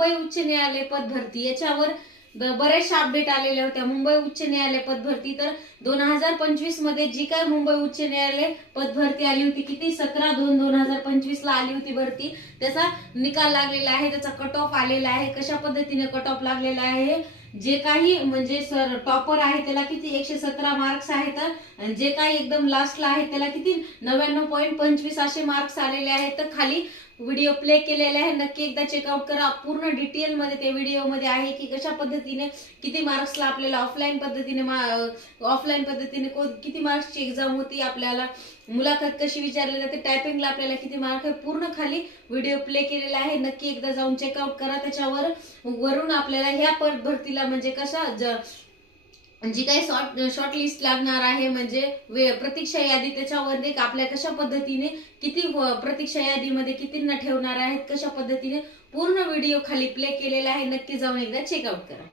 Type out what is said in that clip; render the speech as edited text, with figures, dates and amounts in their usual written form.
मुंबई उच्च न्यायालय पद भरती याच्यावर बरेचशा अपडेट आलेल्या होत्या. मुंबई उच्च न्यायालय पद भरती तर 2025 मध्ये जी काय मुंबई उच्च न्यायालय पद भरती आली होती, किती 17/2/2025 ला आली होती भरती, त्याचा निकाल लागलेला आहे, त्याचा कट ऑफ आलेला आहे. कशा पद्धतीने कट ऑफ लागलेला आहे, जे काही म्हणजे सर टॉपर आहे त्याला किती 117 मार्क्स आहेत, जे काही एकदम लास्टला आहे त्याला किती 99.25 असे मार्क्स आलेले आहेत. तर खाली व्हिडिओ प्ले केलेले आहे, नक्की एकदा चेकआउट करा. पूर्ण डिटेल मध्ये त्या व्हिडिओ मध्ये आहे की कशा पद्धतीने किती मार्क्सला आपल्याला ऑफलाईन पद्धतीने किती मार्क्सची एक्झाम होती, आपल्याला मुलाखत कशी विचारली जाते, टायपिंगला आपल्याला किती मार्क आहे, पूर्ण खाली व्हिडिओ प्ले केलेला आहे. नक्की एकदा जाऊन चेकआउट करा. त्याच्यावर वरून आपल्याला ह्या पद भरतीला म्हणजे कशा जी काही शॉर्ट लिस्ट लागणार आहे म्हणजे प्रतीक्षा यादी, त्याच्यावर आपल्या कशा पद्धतीने किती प्रतीक्षा यादीमध्ये कितींना ठेवणार आहेत, कशा पद्धतीने पूर्ण व्हिडिओ खाली प्ले केलेला आहे. नक्की जाऊन एकदा चेकआउट करा.